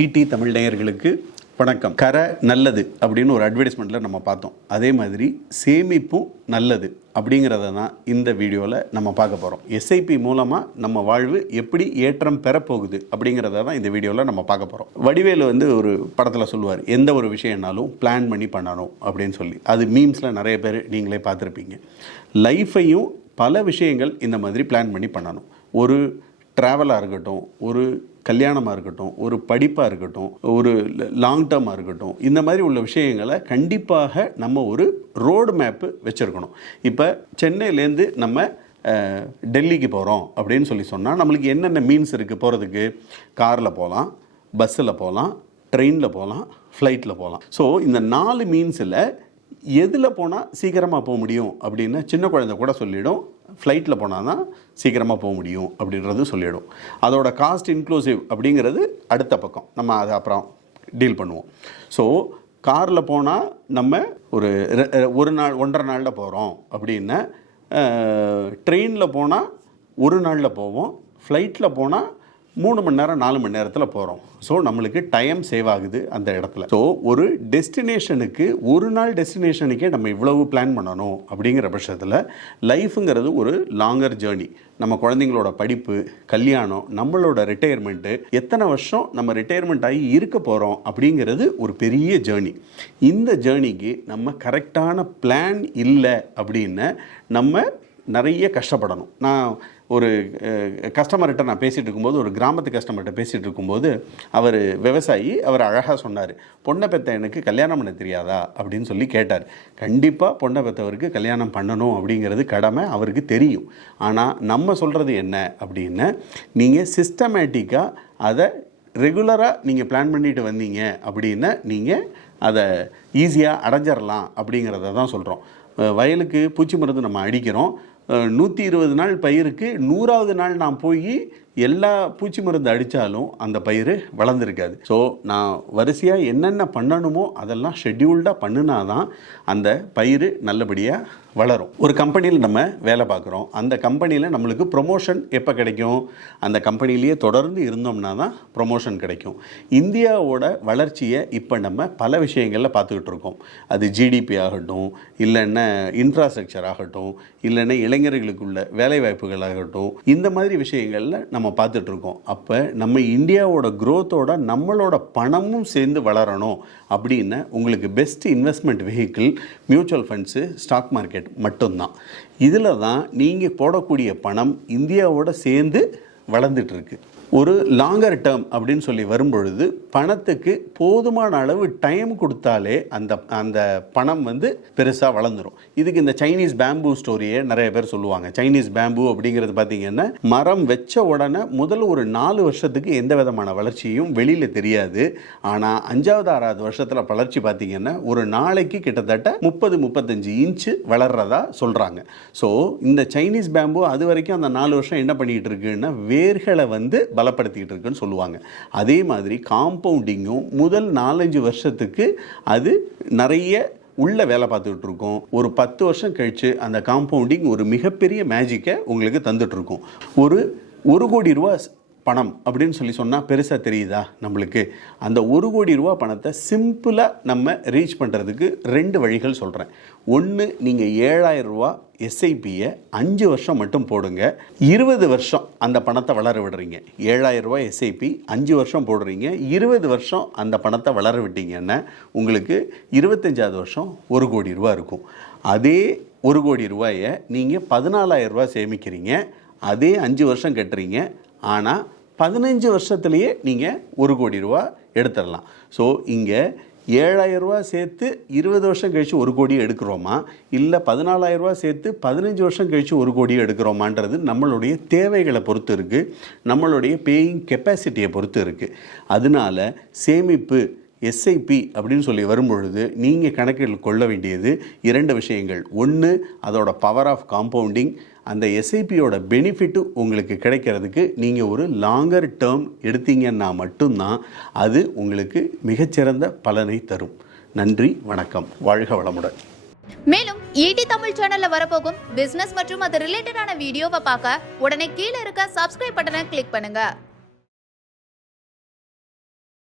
ED Tamil நேயர்களுக்கு வணக்கம். கரை நல்லது அப்படின்னு ஒரு அட்வர்டைஸ்மெண்ட்டில் நம்ம பார்த்தோம். அதே மாதிரி சேமிப்பும் நல்லது அப்படிங்கிறத தான் இந்த வீடியோவில் நம்ம பார்க்க போகிறோம் எஸ்ஐபி மூலமாக நம்ம வாழ்வு எப்படி ஏற்றம் பெறப்போகுது அப்படிங்கிறத தான் இந்த வீடியோவில் நம்ம பார்க்க போகிறோம் வடிவேலு வந்து ஒரு படத்தில் சொல்லுவார் எந்த ஒரு விஷயம்னாலும் பிளான் பண்ணி பண்ணணும் அப்படின்னு சொல்லி. அது மீம்ஸில் நிறைய பேர் நீங்களே பார்த்துருப்பீங்க. லைஃப்பையும் பல விஷயங்கள் இந்த மாதிரி பிளான் பண்ணி பண்ணணும். ஒரு ட்ராவலாக இருக்கட்டும் ஒரு கல்யாணமாக இருக்கட்டும் ஒரு படிப்பாக இருக்கட்டும் ஒரு லாங் டேர்மாக இருக்கட்டும் இந்த மாதிரி உள்ள விஷயங்களை கண்டிப்பாக நம்ம ஒரு ரோடு மேப்பு வச்சுருக்கணும். இப்போ சென்னையிலேருந்து நம்ம டெல்லிக்கு போகிறோம் அப்படின்னு சொல்லி சொன்னால் நம்மளுக்கு என்னென்ன மீன்ஸ் இருக்குது போகிறதுக்கு காரில் போகலாம் பஸ்ஸில் போகலாம் ட்ரெயினில் போகலாம் ஃப்ளைட்டில் போகலாம் ஸோ இந்த நாலு மீன்ஸில் எதில் போனால் சீக்கிரமாக போக முடியும் அப்படின்னு சின்ன குழந்தை கூட சொல்லிடும். ஃப்ளைட்டில் போனால் தான் சீக்கிரமாக போக முடியும் அப்படின்றது சொல்லிடும். அதோட காஸ்ட் இன்க்ளூசிவ் அப்படிங்கிறது அடுத்த பக்கம். நம்ம அதை அப்புறம் டீல் பண்ணுவோம். ஸோ காரில் போனால் நம்ம ஒரு ரெ- ரெ- ஒரு நாள் ஒன்றரை நாளில் போகிறோம் அப்படின்னா ட்ரெயினில் போனால் ஒரு நாளில் போவோம். ஃப்ளைட்டில் போனால் மூணு மணி நேரம் நாலு மணி நேரத்தில் போகிறோம் ஸோ நம்மளுக்கு டைம் சேவ் ஆகுது அந்த இடத்துல. ஸோ ஒரு டெஸ்டினேஷனுக்கு ஒரு நாள் டெஸ்டினேஷனுக்கே நம்ம இவ்வளவு பிளான் பண்ணணும் அப்படிங்கிற பட்சத்தில் லைஃபுங்கிறது ஒரு லாங்கர் ஜேர்னி நம்ம குழந்தைங்களோட படிப்பு கல்யாணம் நம்மளோட ரிட்டையர்மெண்ட்டு எத்தனை வருஷம் நம்ம ரிட்டையர்மெண்ட் ஆகி இருக்க போகிறோம் அப்படிங்கிறது ஒரு பெரிய ஜேர்னி இந்த ஜேர்னிக்கு நம்ம கரெக்டான பிளான் இல்லை அப்படின்னு நம்ம நிறைய கஷ்டப்படணும். நான் ஒரு கஸ்டமர்கிட்ட நான் பேசிகிட்டு இருக்கும்போது ஒரு கிராமத்து கஸ்டமர்கிட்ட பேசிகிட்டு இருக்கும்போது அவர் விவசாயி அவர் அழகாக சொன்னார் பொண்ணை பெத்த எனக்கு கல்யாணம் பண்ண தெரியாதா? அப்படின்னு சொல்லி கேட்டார். கண்டிப்பாக பொண்ணை பெற்றவருக்கு கல்யாணம் பண்ணணும் அப்படிங்கிறது கடமை அவருக்கு தெரியும். ஆனால் நம்ம சொல்கிறது என்ன அப்படின்னு நீங்கள் சிஸ்டமேட்டிக்காக அதை ரெகுலராக நீங்கள் பிளான் பண்ணிட்டு வந்தீங்க அப்படின்னா நீங்கள் அதை ஈஸியாக அடைஞ்சிடலாம் அப்படிங்கிறத தான் சொல்கிறோம் வயலுக்கு பூச்சி மருந்து நம்ம அடிக்கிறோம். நூற்றி இருபது நாள் பயிருக்கு நூறாவது நாள் நான் போய் எல்லா பூச்சி மருந்து அடித்தாலும் அந்த பயிர் வளர்ந்துருக்காது. ஸோ நான் வரிசையாக என்னென்ன பண்ணணுமோ அதெல்லாம் ஷெட்யூல்டாக பண்ணினா தான் அந்த பயிர் நல்லபடியாக வளரும். ஒரு கம்பெனியில் நம்ம வேலை பார்க்குறோம். அந்த கம்பெனியில் நம்மளுக்கு ப்ரொமோஷன் எப்போ கிடைக்கும்? அந்த கம்பெனிலேயே தொடர்ந்து இருந்தோம்னா தான் ப்ரொமோஷன் கிடைக்கும். இந்தியாவோட வளர்ச்சியை இப்போ நம்ம பல விஷயங்களில் பார்த்துக்கிட்டு இருக்கோம். அது ஜிடிபி ஆகட்டும் இல்லைன்னா இன்ஃப்ராஸ்ட்ரக்சர் ஆகட்டும் இல்லைன்னா இளைஞர்களுக்குள்ள வேலைவாய்ப்புகள் ஆகட்டும் இந்த மாதிரி விஷயங்களில் நம்ம நம்ம பார்த்துட்ருக்கோம். அப்போ நம்ம இந்தியாவோட க்ரோத்தோட நம்மளோட பணமும் சேர்ந்து வளரணும் அப்படின்னு உங்களுக்கு best investment vehicle mutual funds stock market மட்டும்தான். இதில் தான் நீங்கள் போடக்கூடிய பணம் இந்தியாவோட சேர்ந்து வளர்ந்துட்டுருக்கு ஒரு லாங்கர் டேர்ம் அப்படின்னு சொல்லி வரும்பொழுது பணத்துக்கு போதுமான அளவு டைம் கொடுத்தாலே அந்த அந்த பணம் வந்து பெருசாக வளர்ந்துரும். இதுக்கு இந்த சைனீஸ் பேம்பூ ஸ்டோரியை நிறைய பேர் சொல்லுவாங்க. சைனீஸ் பேம்பூ அப்படிங்கிறது பார்த்தீங்கன்னா மரம் வச்ச உடனே முதல் ஒரு நாலு வருஷத்துக்கு எந்த விதமான வளர்ச்சியும் வெளியில் தெரியாது. ஆனால் அஞ்சாவது ஆறாவது வருஷத்தில் வளர்ச்சி பார்த்தீங்கன்னா ஒரு நாளைக்கு கிட்டத்தட்ட முப்பது முப்பத்தஞ்சு இன்ச்சு வளர்றதா சொல்கிறாங்க ஸோ இந்த சைனீஸ் பேம்பு அது வரைக்கும் அந்த நாலு வருஷம் என்ன பண்ணிக்கிட்டு இருக்குன்னா வேர்களை வந்து பலப்படுத்திக்கிட்டு இருக்குன்னு சொல்லுவாங்க. அதே மாதிரி காம்பவுண்டிங்கும் முதல் நாலஞ்சு வருஷத்துக்கு அது நிறைய உள்ளே வேலை பார்த்துக்கிட்டு இருக்கோம். ஒரு பத்து வருஷம் கழிச்சு அந்த காம்பவுண்டிங் ஒரு மிகப்பெரிய மேஜிக்கை உங்களுக்கு தந்துட்டுருக்கோம் ஒரு ஒரு கோடி ரூபா பணம் அப்படின்னு சொல்லி சொன்னால் பெருசாக தெரியுதா நம்மளுக்கு? அந்த ஒரு கோடி ரூபா பணத்தை சிம்பிளாக நம்ம ரீச் பண்ணுறதுக்கு ரெண்டு வழிகள் சொல்கிறேன் ஒன்று நீங்கள் ஏழாயிரம் ரூபா எஸ்ஐபியை அஞ்சு வருஷம் மட்டும் போடுங்க. இருபது வருஷம் அந்த பணத்தை வளர விடுறீங்க. ஏழாயிரம் ரூபாய் எஸ்ஐபி அஞ்சு வருஷம் போடுறீங்க. இருபது வருஷம் அந்த பணத்தை வளர விட்டீங்கன்னா உங்களுக்கு இருபத்தஞ்சாவது வருஷம் ஒரு கோடி ரூபா இருக்கும். அதே ஒரு கோடி ரூபாயை நீங்கள் பதினாலாயிரம் ரூபா சேமிக்கிறீங்க. அதே அஞ்சு வருஷம் கட்டுறீங்க. ஆனால் பதினஞ்சு வருஷத்துலேயே நீங்கள் ஒரு கோடி ரூபா எடுத்துடலாம். ஸோ இங்கே ஏழாயிரரூவா ரூபா சேர்த்து இருபது வருஷம் கழித்து ஒரு கோடி எடுக்கிறோமா? இல்லை பதினாலாயிரரூவா சேர்த்து பதினஞ்சு வருஷம் கழித்து ஒரு கோடி எடுக்கிறோமான்றது நம்மளுடைய தேவைகளை பொறுத்து இருக்குது நம்மளுடைய பேயிங் கெப்பாசிட்டியை பொறுத்து இருக்குது அதனால சேமிப்பு எஸ்ஐபி அப்படின்னு சொல்லி வரும்பொழுது நீங்கள் கணக்கில் கொள்ள வேண்டியது இரண்டு விஷயங்கள். ஒன்று அதோட பவர் ஆஃப் காம்பவுண்டிங் அந்த எஸ்ஐபியோட பெனிஃபிட்டு உங்களுக்கு கிடைக்கிறதுக்கு நீங்கள் ஒரு லாங்கர் டேர்ம் எடுத்தீங்கன்னா மட்டும்தான் அது உங்களுக்கு மிகச்சிறந்த பலனை தரும். நன்றி வணக்கம். வாழ்க வளமுடன். மேலும் ஈடி தமிழ் சேனல்ல வரப்போகும் பிசினஸ் மற்றும் அது ரிலேட்டடான வீடியோவை பார்க்க உடனே கீழே இருக்க சப்ஸ்கிரைப் பட்டனை கிளிக் பண்ணுங்க.